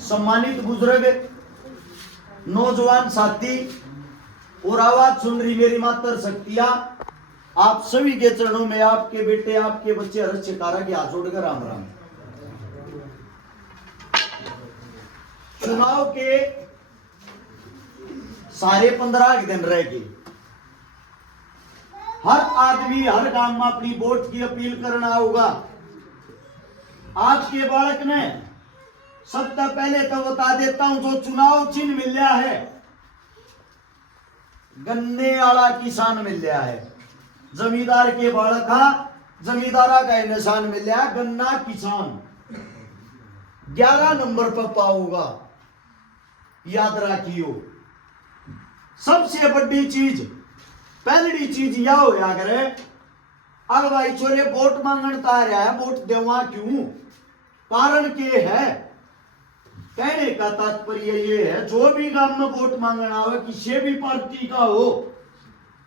सम्मानित बुजुर्ग, नौजवान साथी और आवाज सुन रही मेरी मातर शक्तियां, आप सभी के चरणों में आपके बेटे आपके बच्चे हर्ष चिकारा के हाथ जोड़कर राम राम। चुनाव के सारे 15 दिन रह गए। हर आदमी हर गांव में अपनी वोट की अपील करना होगा। आज के बालक ने सबसे पहले तो बता देता हूं, जो चुनाव चिन्ह मिल गया है, गन्ने वाला किसान मिल गया है। जमींदार के बालक का जमींदारा का निशान मिल गया, गन्ना किसान 11 नंबर पर पाऊंगा, याद रखियो। सबसे बड़ी चीज, पहली चीज यह होया करे, अब भाई छोरे वोट मांगन तार है, वोट देवा क्यों, कारण के है। कहने का तात्पर्य ये है, जो भी गांव में वोट मांगना हो, किसी भी पार्टी का हो,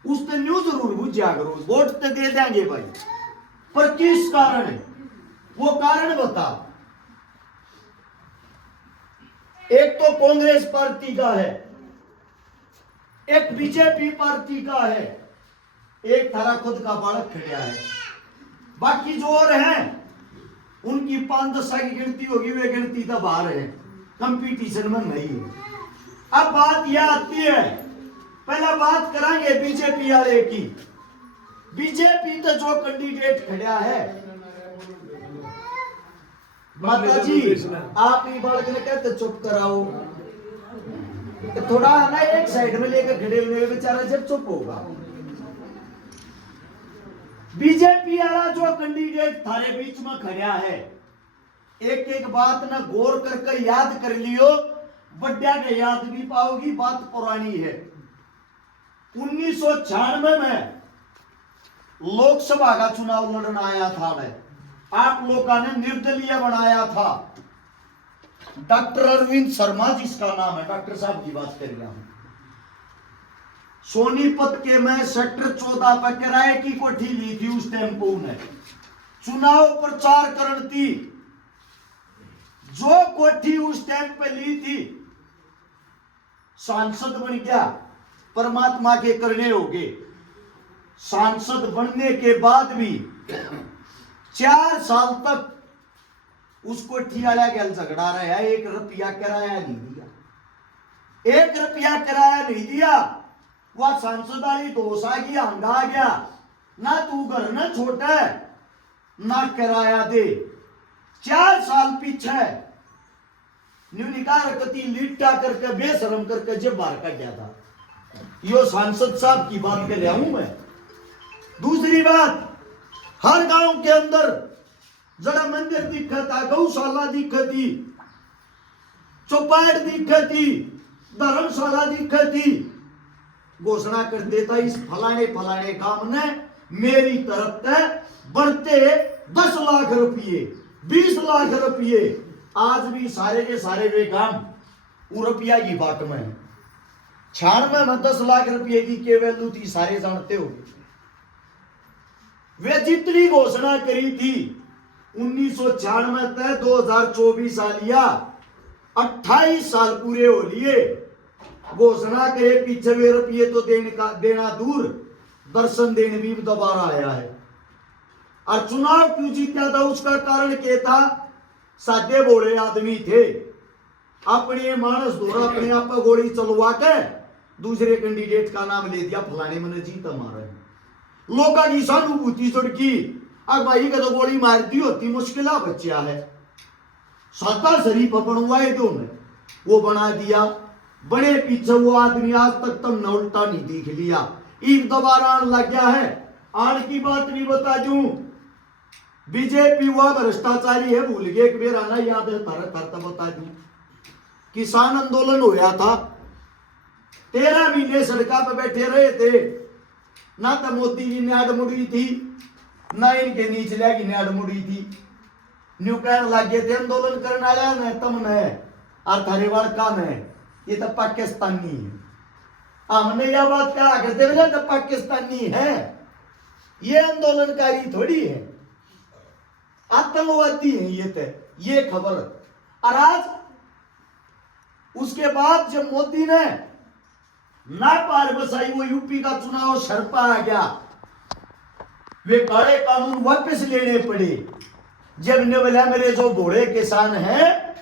उसने न्यू जरूर बुझा करो, वोट तो दे देंगे भाई, पर किस कारण है, वो कारण बता। एक तो कांग्रेस पार्टी का है, एक बीजेपी पार्टी का है, एक थारा खुद का बालक खड़ा है। बाकी जो और हैं उनकी 5-10 की गिनती होगी, वे गिनती तो बाहर है, कंपटीशन में नहीं है। अब बात यह आती है, पहला बात करांगे बीजेपी वाले की। बीजेपी तो जो कैंडिडेट खड़ा है, माता जी आप ही बालक ने कहते चुप कराओ, थोड़ा ना एक साइड में लेकर खड़े हुए बेचारा जब चुप होगा। बीजेपी वाला जो कैंडिडेट थारे बीच में खड़ा है, एक एक बात ना गौर करके याद कर लियो, बड्डा के याद भी पाओगी, बात पुरानी है। 1996 में लोकसभा का चुनाव लड़ना आया था, आप लोगों ने निर्दलीय बनाया था। डॉक्टर अरविंद शर्मा जिसका नाम है, डॉक्टर साहब की बात कर रहा हूं। सोनीपत के में सेक्टर 14 पर किराए की कोठी ली थी उस टेम्पो ने, चुनाव प्रचार करन थी। जो कोठी उस टाइम पे ली थी, सांसद बन गया, परमात्मा के करने हो गए। सांसद बनने के बाद भी 4 साल तक उस कोठी वाला गैल झगड़ा रहा है, 1 रुपया किराया नहीं दिया, 1 रुपया किराया नहीं दिया। वह सांसद वाली दोष आ गया, हंगा आ गया, ना तू घर न छोटा ना किराया दे। 4 साल पीछे निकाल कती लिट्टा करके बेशरम करके जब बाहर का गया था। यो सांसद साहब की बात कर रहा हूं मैं। दूसरी बात, हर गांव के अंदर जरा मंदिर दिखा था, गौशाला दिखा थी, चौपाट दिखा थी, धर्मशाला दिखा थी। घोषणा कर देता, इस फलाने फलाने काम ने मेरी तरफ से बढ़ते 10 लाख रुपये, 20 लाख रुपये। आज भी सारे के सारे वे काम रुपया की बात में है। 96 में 10 लाख रुपये की क्या वैल्यू थी, सारे जानते हो। वे जितनी घोषणा करी थी 1996 तक 2024 आ लिया, 28 साल पूरे हो लिए। घोषणा करे पीछे वे रुपये तो देना दूर, दर्शन देने भी दोबारा आया है। और चुनाव क्यों जीता था, उसका कारण क्या था, सादे बोले आदमी थे, अपने मानस द्वारा अपने आप पर गोली चलवा के दूसरे कैंडिडेट का नाम ले दिया, फलाने मैंने जीता मारा। लोगों की सहानुभूति चढ़की, अब भाई का तो गोली मारती होती मुश्किल बच्चा है, सत्ता शरीफ बनवाए दो ने, वो बना दिया। बड़े पीछे वो आदमी आज तक तुमने उल्टा नहीं दिख लिया, ईद दोबारा आने लग गया है। आन की बात नहीं बता दूं, बीजेपी हुआ भ्रष्टाचारी है, भूल गए एक बेर आना याद है, तरह बता दूं। किसान आंदोलन होया था, 13 महीने सड़का पे बैठे रहे थे, ना तो मोदी जी ने आड़ मुड़ी थी, ना इनके नीचले की ने आड़ मुड़ी थी। न्यू कहने लग गए थे आंदोलन करने आया न तुमने और थारे वाड़का में, ये तो पाकिस्तानी है। हमने यह बात कहा करते बोले तो पाकिस्तानी है, ये आंदोलनकारी थोड़ी है, आतंकवादी है ये तो। ये खबर। और आज उसके बाद जब मोदी ने ना पार बसाई, वो यूपी का चुनाव शर्पा आ गया, वे काले कानून वापस लेने पड़े। जब ने बोला मेरे जो घोड़े किसान हैं,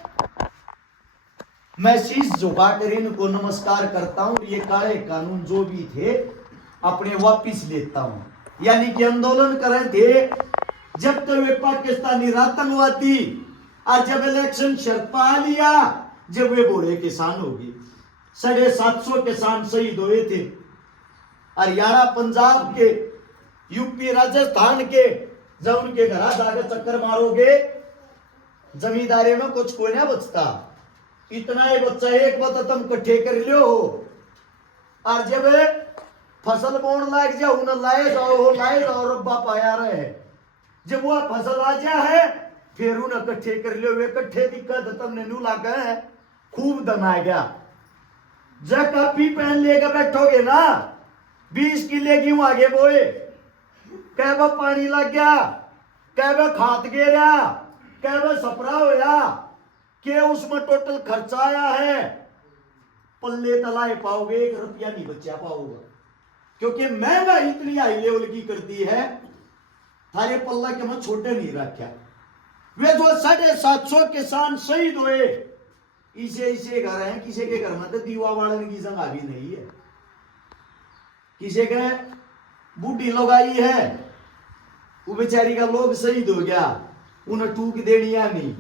मैं शीश झुकाकर इनको नमस्कार करता हूं, ये काले कानून जो भी थे अपने वापिस लेता हूं। यानी कि आंदोलन कर रहे थे जब तो वे पाकिस्तानी आतंकवादी, और जब इलेक्शन शर्पा लिया, जब वे घोड़े किसान हो गए। 750 किसान शहीद हुए थे। हरियाणा, पंजाब के, यूपी, राजस्थान के, जब उनके घर जाकर चक्कर मारोगे, जमींदारी में कुछ कोई ना बचता। इतना ही बच्चा एक बात तुम इकट्ठे कर लियो हो, और जब फसल बोन लाग जाओ, उन्हें लाए जाओ रब्बा पाया रहे। जब वह फसल आ जा है, फिर उन्हें इकट्ठे कर लियो। वे इकट्ठे दिक्कत तुमने नू लागा है, खूब दम आ गया। जब कापी पहन लेकर बैठोगे ना, 20 किले गेहूं आगे बोए, कह पानी लग गया, कह खाद गिरा, कह सपरा होया, के उसमें टोटल खर्चा आया है, पल्ले तलाए पाओगे, 1 रुपया नहीं बचा पाओगे। क्योंकि महंगाई इतनी हाई लेवल की करती है, थारे पल्ला के मैं छोटे नहीं रखा। वे जो 750 किसान शहीद हुए, इसे घर है, किसी के घर में तो दीवा वालन की जगह भी नहीं है, किसी के बूढ़ी लोग आई है, वो बेचारी का लोग शहीद हो गया, उन्हें टूक देनिया नहीं।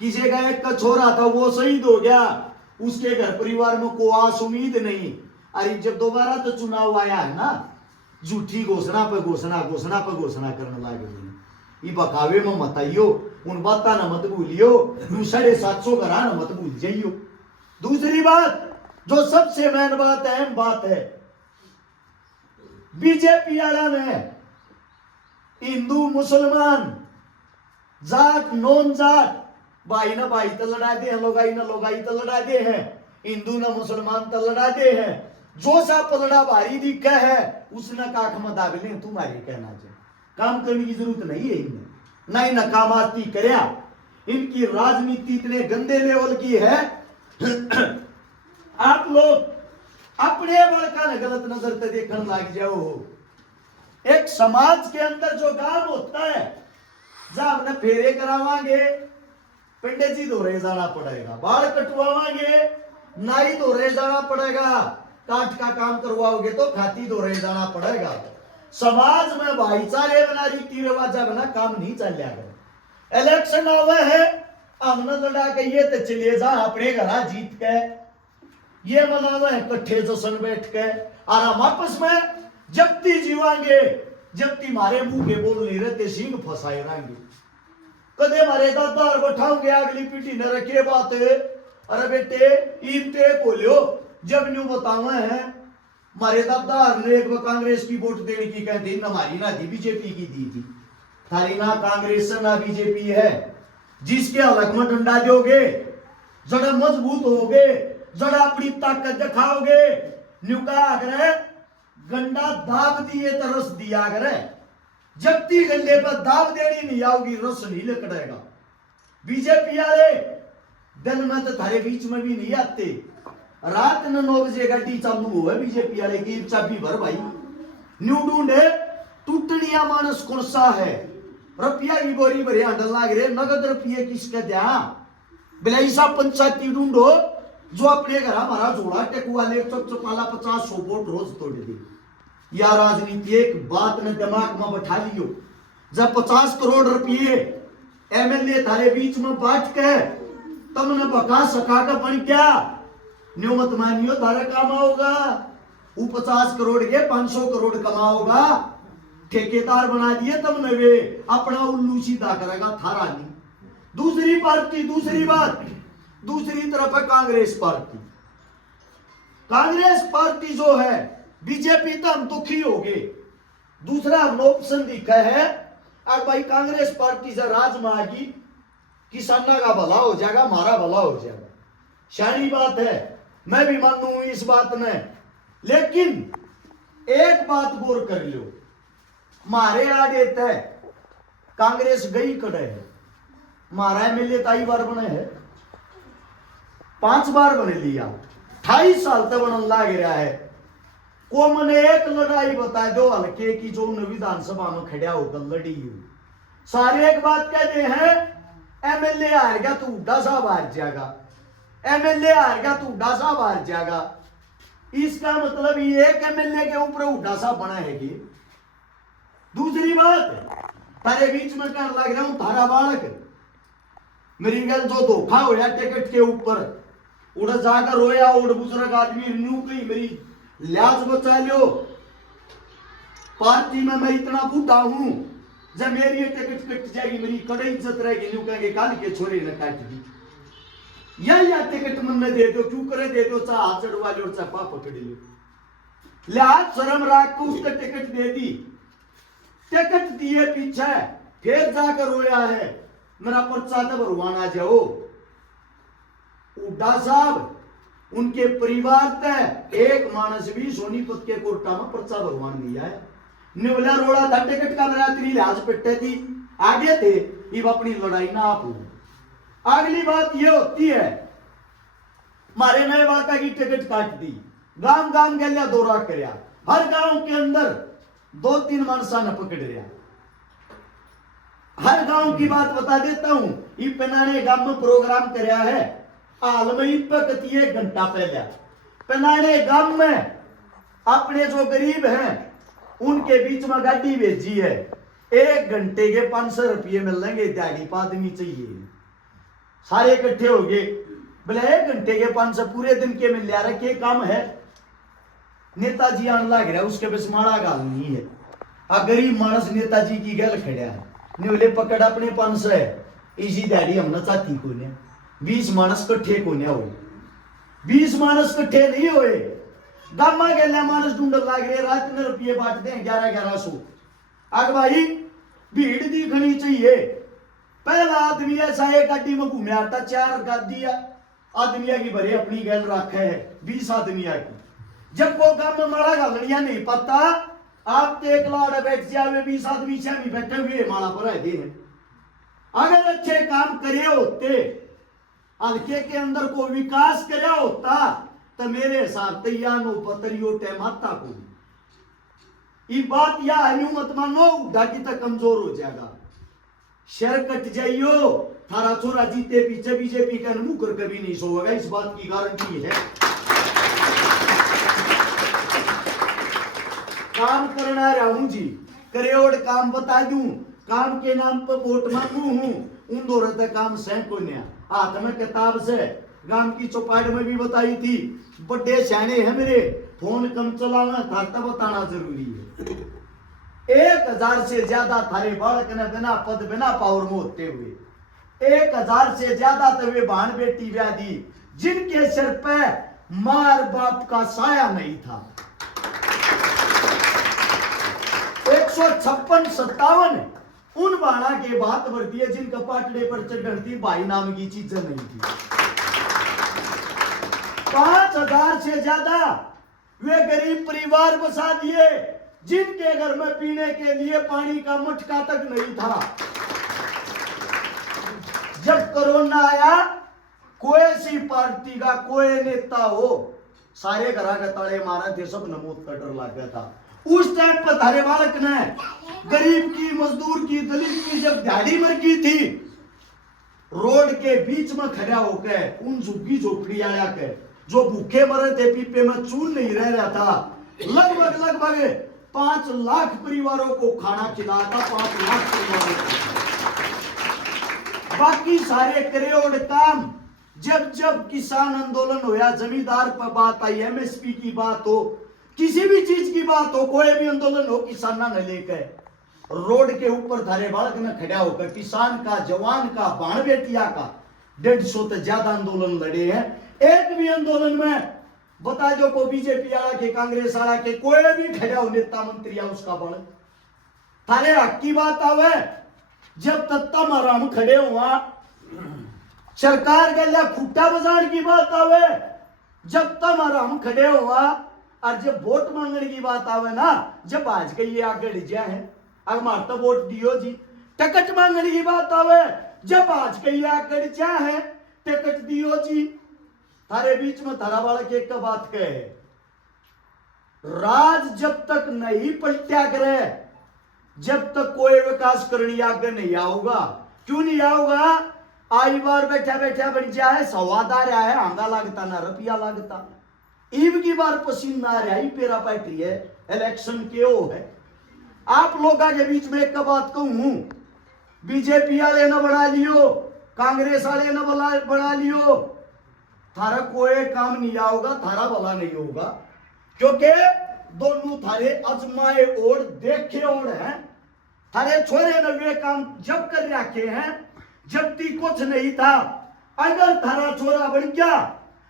किसी का एक का छोरा था, वो शहीद हो गया, उसके घर परिवार में कोई आस उम्मीद नहीं। अरे जब दोबारा तो चुनाव आया है ना, झूठी घोषणा पे घोषणा करने लगे। ये बकावे में मत आइयो, उन बात ना मत भूलियो, 750 घरा ना मत भूल जाइयो। दूसरी बात जो सबसे मेन बात है, अहम बात है, बीजेपी वाला में हिंदू मुसलमान, जात नॉन जात, भाई ना भाई तो लड़ा दे हैं, लोगाई ना लोगाई तो लड़ा दे हैं, हिंदू ना मुसलमान तो लड़ा दे हैं। जो सा पलड़ा भारी दिखा है, उसने काख में दाबले तुम्हारी कहना चाहिए। काम करने की जरूरत नहीं है इनमें, नहीं नकामाती करया। इनकी राजनीति इतने गंदे लेवल की है, आप लोग अपने बड़का ने गलत नजर से देखने लग जाओ। एक समाज के अंदर जो काम होता है, जब हमने फेरे करावांगे, पंडित जी धोरे जाना पड़ेगा, बाल कटवावांगे, नाई धोरे जाना पड़ेगा, काट का काम करवाओगे तो खाती धोरे जाना पड़ेगा। समाज में भाईचारे बना, रीति रिवाजा बना, काम नहीं चल जाएगा। इलेक्शन आवे है, हमने लड़ा के ये तो चले जा अपने घर जीत के, ये मनावे है इकट्ठे जश्न बैठ के, और हम आपस में जबती जीवांगे, जबती मारे मुंह के बोल नहीं रहते, सिंह फंसाए रहेंगे। कदे मारे दादा और बैठाओगे, अगली पीढ़ी ने रखे बात, अरे बेटे ईमते बोलियो, जब न्यू बतावे है, मारे दादा ने एक कांग्रेस की वोट देने की कहते, हमारी ना थी, बीजेपी की दी थी। थारी ना कांग्रेस ना बीजेपी है। जिसके हलक में डंडा दोगे, जड़ा मजबूत होगे, जड़ा अपनी ताकत दिखाओगे, न्यूका अगर गंडा दाब दिए तो रस दिया करे, जबती गंडे पर दाब देनी नहीं आओगी, रस नहीं लकड़ेगा। बीजेपी वाले दिन में तो थारे बीच में भी नहीं आते, रात में 9 बजे गाड़ी चालू हो है बीजेपी वाले की, चाबी भर भाई न्यू ढूंढे, टूटनिया मानस कौन सा है, रुपया की बोरी भरे हांडल लाग रहे, नगद रुपये किसके द्या, बिलाईसा पंचायती ढूंढो, जो अपने घर हमारा जोड़ा टेकुआ ले चपाला 50-100 वोट रोज तोड़ दे। या राजनीति एक बात ने दिमाग में बैठा लियो, जब 50 करोड़ रुपये एमएलए थारे बीच में बांट के तुमने बका सका का बन क्या, न्यू मत मानियो थारा काम होगा, वो 50 करोड़ के 500 करोड़ कमाओगा, ठेकेदार बना दिए तुमने, वे अपना उल्लू सीधा करेगा, थारा नहीं। दूसरी पार्टी, दूसरी बात, दूसरी तरफ है कांग्रेस पार्टी। कांग्रेस पार्टी जो है, बीजेपी तो हम दुखी हो गए, दूसरा हमने ऑप्शन दिखा है, अब भाई कांग्रेस पार्टी से राज में आगी, किसाना का भला हो जाएगा, हमारा भला हो जाएगा। शानी बात है, मैं भी मानू इस बात में, लेकिन एक बात गौर कर लो, मारे आगे तय कांग्रेस गई कड़े है, मारा एमएलए ताई बार बने है, 5 बार बने लिया, 28 साल तक बनन लाग रहा है। को मने एक लड़ाई बता दो हल्के की जो विधानसभा में खड़ा होकर लड़ी हुई, सारे एक बात कहते हैं एमएलए हार गया तू उड्डा साहब हार जाएगा, एमएलए हार गया तू उड्डा साहब हार जाएगा। इसका मतलब ये एक एमएलए के ऊपर उड्डा साहब बना है कि। दूसरी बात तारे बीच में कर लग रहा हूं थारा बालक मेरी गल जो धोखा होया टिकट के ऊपर उड़ जाकर रोया, उड़ बुजुर्ग आदमी न्यू कही मेरी लिहाज बचा लियो, पार्टी में मैं इतना बूढ़ा हूं जब मेरी ये टिकट कट जाएगी मेरी कड़े इज्जत रहेगी, न्यू कहेंगे काल के छोरे ने काट दी, या टिकट मन दे दो, क्यों करे दे दो, चाहे हाथ चढ़वा लो चाहे पा पकड़ लो, लिहाज शर्म राख को उसने टिकट दे दी, टिकट दिए पीछे फिर जाकर रोया है मेरा पर्चा तो भरवाना जाओ। उड्डा साहब उनके परिवार ते एक मानस भी सोनीपत के कोर्टा में पर्चा भरवान नहीं है, निवला रोड़ा था टिकट का मेरा त्री लिहाज पिट्टे थी आगे थे, ये अपनी लड़ाई ना आप। अगली बात ये होती है मारे नए वाका की टिकट काट दी, गांव गांव गलिया दौरा करया, हर गांव के अंदर 2-3 मानसा ने पकड़ रहा। हर गांव की बात बता देता हूं, ये पेनाने गांव में प्रोग्राम करया है हाल में ही कती 1 घंटा पहले पेनाने गांव में अपने जो गरीब हैं उनके बीच में गाड़ी भेजी है, 1 घंटे के 500 रुपये मिलेंगे, दिहाड़ी आदमी चाहिए, सारे इकट्ठे हो गए बोले 1 घंटे के 500 पूरे दिन के मिल रहा है, काम है नेताजी आने लग रहा है उसके बस माड़ा गाल नहीं है, आ गरीब मानस नेताजी की गल खड़ा है, बोले पकड़ अपने 500 है, इसी दिहाड़ी हमने चाहती को ने 20 मानस कट्ठे को ने हो, 20 मानस कट्ठे नहीं होए, गामा गया मानस ढूंढ लग रहे, रात में रुपये बांटते हैं 1100। अग भाई भीड़ दिखनी चाहिए, पहला आदमी ऐसा एक गाड़ी में घूमे आता 4 गाड़ी आदमिया की भरे अपनी गैल रखा है 20 आदमिया की, जब वो गांव में माड़ा गालड़िया नहीं पता आप तो एक लाड़ बैठ जावे 20 आदमी से भी बैठे हुए माड़ा पर है। अगर अच्छे काम करे होते हल्के के अंदर को विकास करे होता तो मेरे हिसाब से या नो पतरियो टेमाता को ये बात या अन्यू मत मानो डाकी तक कमजोर हो जाएगा, शर कट जाइयो थारा छोरा जीते पीछे बीजेपी का मुंह कर कभी नहीं सोएगा, इस बात की गारंटी है। काम करना रहूं जी करेओड काम बता दूं, काम के नाम पर वोट मांगू हूं, उन दो रहते काम सैंको ने हाथ में किताब से गांव की चौपाट में भी बताई थी, बड़े सियाने है मेरे फोन कम चलाना था बताना जरूरी है। 1000 से ज्यादा थारे बालक ने बिना पद बिना पावर में होते हुए 1000 से ज्यादा तो वे बहन बेटी व्याधि जिनके सिर पे मार बाप का साया नहीं था, 156-57 उन बाणा के बात बढ़ती है जिनका पाटड़े पर चढ़ती भाई नाम की चीज नहीं थी, 5000 से ज्यादा वे गरीब परिवार बसा दिए जिनके घर में पीने के लिए पानी का मटका तक नहीं था। जब कोरोना आया कोई सी पार्टी का कोई नेता हो सारे घरा के ताले मारा थे, सब नमोद का डर लग गया था। उस टाइम पर थारे बालक ने गरीब की मजदूर की दलित की जब दिहाड़ी मर गई थी रोड के बीच में खड़ा होकर उन झुग्गी झोपड़ी आया के जो भूखे मरे थे पीपे में चून नहीं रह रहा था, लगभग 5 लाख परिवारों को खाना खिलाता, 5 लाख परिवारों को। बाकी सारे करेओड काम जब किसान आंदोलन होया, जमींदार पर बात आई, एमएसपी की बात हो, किसी भी चीज की बात हो, कोई भी आंदोलन हो, किसान ने लेकर रोड के ऊपर थारे बालक ने खड़ा होकर किसान का, जवान का, बाण बेटिया का 150 से ज्यादा आंदोलन लड़े हैं। एक भी आंदोलन में बता दो को बीजेपी वाला के कांग्रेस वाला के कोई भी खड़ा हो नेता मंत्री उसका बल थारे हक की बात आवे, जब तक हमारा हम खड़े हुआ सरकार के खुट्टा बाजार की बात आवे, जब तक हमारा हम खड़े हुआ, और जब वोट मांगने की बात आवे ना, जब आज के ये आगे लिजा है अगर मारता वोट दियो जी, टिकट मांगने की बात आवे, जब आज के आकड़ क्या है टिकट दियो जी थारे बीच में थारा बालक एक का बात कहे राज जब तक नहीं पलटा करे जब तक कोई विकास करनी आगे नहीं आओगा। क्यों नहीं आओगा? आई बार बैठा बैठा बन जाए सवाद आ रहा है आंगा लगता ना रुपया लगता ईब की बार पसीना आ रहा है पेरा पैटरी है इलेक्शन के ओ है। आप लोगों के बीच में एक बात कहूं बीजेपी वाले न बना लियो कांग्रेस वाले न बना लियो थारा कोई काम नहीं आओगा थारा भला नहीं होगा क्योंकि दोनों थारे अजमाए और देखे और हैं। थारे छोरे ने वे काम जब कर रखे हैं जब ती कुछ नहीं था। अगर थारा छोरा बन गया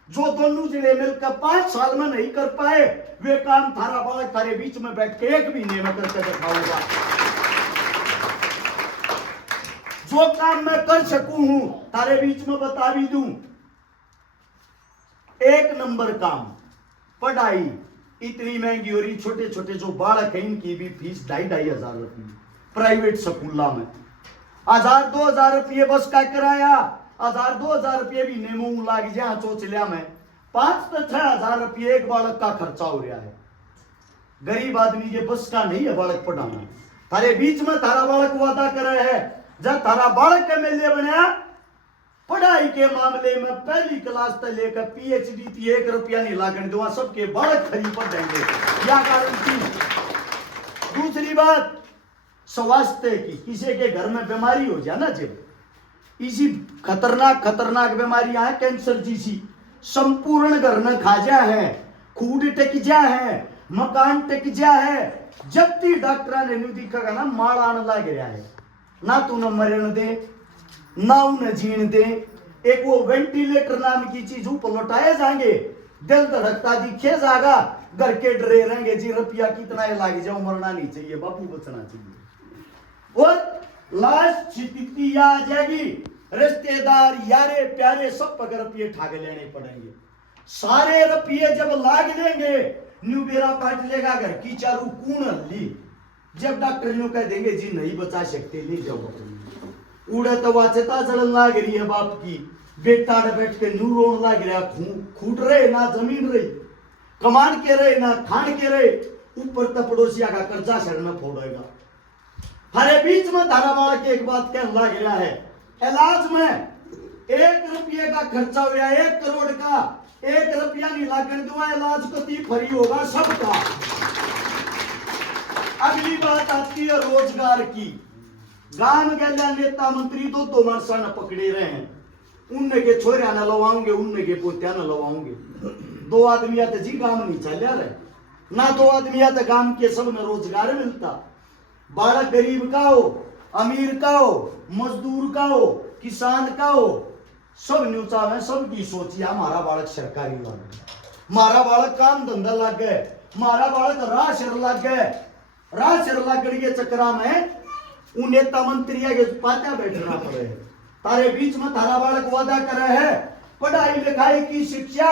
जो दोनों जिले मिलकर 5 साल में नहीं कर पाए वे काम थारा बालक थारे बीच में बैठ के 1 महीने में करके दिखाऊंगा। जो काम मैं कर सकूं हूं थारे बीच में बता भी दूं। 1 नंबर काम पढ़ाई इतनी महंगी हो रही छोटे छोटे जो बालक है इनकी भी फीस 2,500 रुपये प्राइवेट स्कूलों में 1,000-2,000 रुपये बस का किराया 1,000-2,000 रुपये भी नेमू लाग जाए चोचलिया में 5-6,000 रुपये एक बालक का खर्चा हो रहा है। गरीब आदमी ये बस का नहीं है बालक पढ़ाना। थारे बीच में थारा बालक वादा कर रहे हैं जब थारा बालक एमएलए बनया पढ़ाई के मामले में पहली क्लास तक लेकर पीएचडी थी 1 रुपया नहीं लागण दूंगा सबके बालक खरीद पड़ जाएंगे या गारंटी। दूसरी बात स्वास्थ्य की किसी के घर में बीमारी हो जाए ना जब इसी खतरनाक बीमारियां हैं कैंसर जैसी संपूर्ण घर में खा जा है खूड टिक जा है मकान टिक जा है। जब ती डॉक्टर ने न्यू दिखा ना माल आने लग रहा है ना तू न मरण दे ना उन्हें जीण दे। एक वो वेंटिलेटर नाम की चीज ऊपर लौटाए जाएंगे दिल धड़कता दिखे जाएगा घर के डरे रहेंगे जी रुपया कितना ही लाग जाओ मरना नहीं चाहिए बापू बचना चाहिए। और लास्ट स्थिति आ जाएगी रिश्तेदार यारे प्यारे सब पग रुपये ठाके लेने पड़ेंगे। सारे रुपये जब लाग लेंगे न्यू बेरा काट लेगा घर की चारू कूण ली जब डॉक्टर न्यू कह देंगे जी नहीं बचा सकते नहीं जाओ उड़े तो वाचता जलन लाग रही है बाप की बेटा बैठ के नू रोन लाग रहा खूट रहे ना जमीन रही कमान के रहे ना खान के रहे ऊपर तो पड़ोसिया का कर्जा सर में फोड़ेगा। हरे बीच में धारा बालक की एक बात कह लग रहा है इलाज में 1 रुपये का खर्चा हो गया 1 करोड़ का 1 रुपया नहीं लागण दूंगा इलाज को ती फ्री होगा सबका। अगली बात आती है रोजगार की। गांव गल्या नेता मंत्री तो मारसा न पकड़े रहे हैं उनने के छोरिया न लवाऊंगे उनने के पोत्या न लवाऊंगे। 2 आदमी तो जी गांव नहीं चल रहे ना 2 आदमी तो गांव के सब में रोजगार मिलता। बालक गरीब का हो अमीर का हो मजदूर का हो किसान का हो सब न्यूचा में सबकी सोचिया हमारा बालक सरकारी लग गए मारा बालक काम धंधा लग गए मारा बालक राह शर लग गए राह शर लगने के चक्रा में उन नेता मंत्री के पाचा बैठना पड़े। तारे बीच में थारा बालक वादा कर रहे हैं पढ़ाई लिखाई की शिक्षा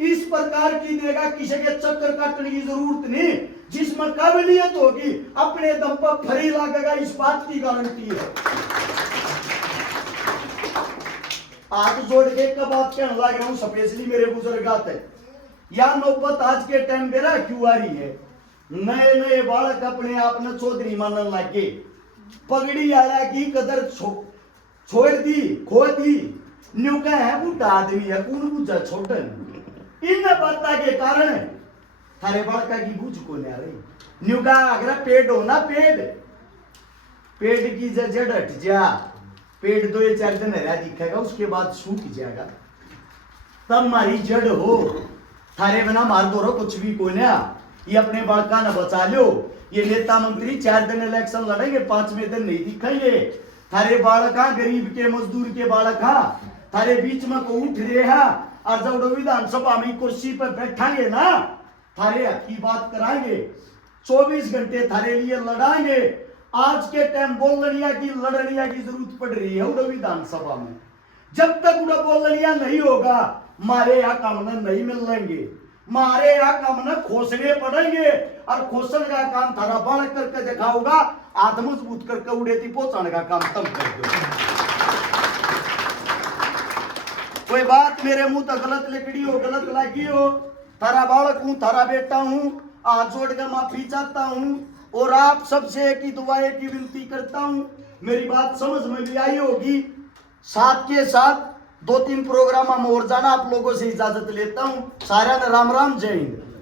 इस प्रकार की देगा किसी के चक्कर काटने की जरूरत नहीं जिसमें काबिलियत होगी अपने दम पर फ्री लगेगा इस बात की गारंटी है। हाथ जोड़ के एक बात कहने लग रहा हूं स्पेशली मेरे बुजुर्गात है या नौबत आज के टाइम मेरा क्यों आ रही है। नए बालक अपने आप ने चौधरी मानने लगे पगड़ी आला की कदर छोड़ दी खो दी न्यू का है बूढ़ा आदमी है कौन बुझा छोटन इन बात के कारण थारे बालका की बूझ को नहीं आ रही। न्यू का अगर पेड़ हो ना पेड़ की जड़ हट जा पेड़ 2-4 दिन हरा दिखेगा उसके बाद सूख जाएगा तब मारी जड़ हो थारे बिना मार दो कुछ भी को ना ये अपने बालका न बचा लो। ये नेता मंत्री 4 दिन इलेक्शन लड़ेंगे 5वें दिन नहीं दिखेंगे। थारे बालका गरीब के मजदूर के बालका थारे बीच में को उठ रहे हैं और जब विधानसभा में कुर्सी पर बैठाएंगे ना थारे हक की बात कराएंगे 24 घंटे थारे लिए लड़ाएंगे। आज के टाइम बोलनिया की लड़निया की जरूरत पड़ रही है उड़ो विधानसभा में। जब तक उड़ो बोलनिया नहीं होगा मारे यहाँ काम नहीं मिलेंगे मारे यहाँ काम खोसने पड़ेंगे और खोसन का काम थारा बाढ़ करके दिखाऊंगा आत्मजबूत करके उड़ेती पहुंचाने का काम तब कर दो। कोई बात मेरे मुंह तक गलत लिखड़ी हो, गलत लगी हो, थारा बालक हूं, थारा बेटा हूं, हाथ जोड़कर माफी चाहता हूं और आप सबसे एक ही दुआ, एक ही विनती करता हूं। मेरी बात समझ में भी आई होगी। साथ के साथ 2-3 प्रोग्राम हम और जाना, आप लोगों से इजाजत लेता हूं। सारा ने राम राम, जय हिंद।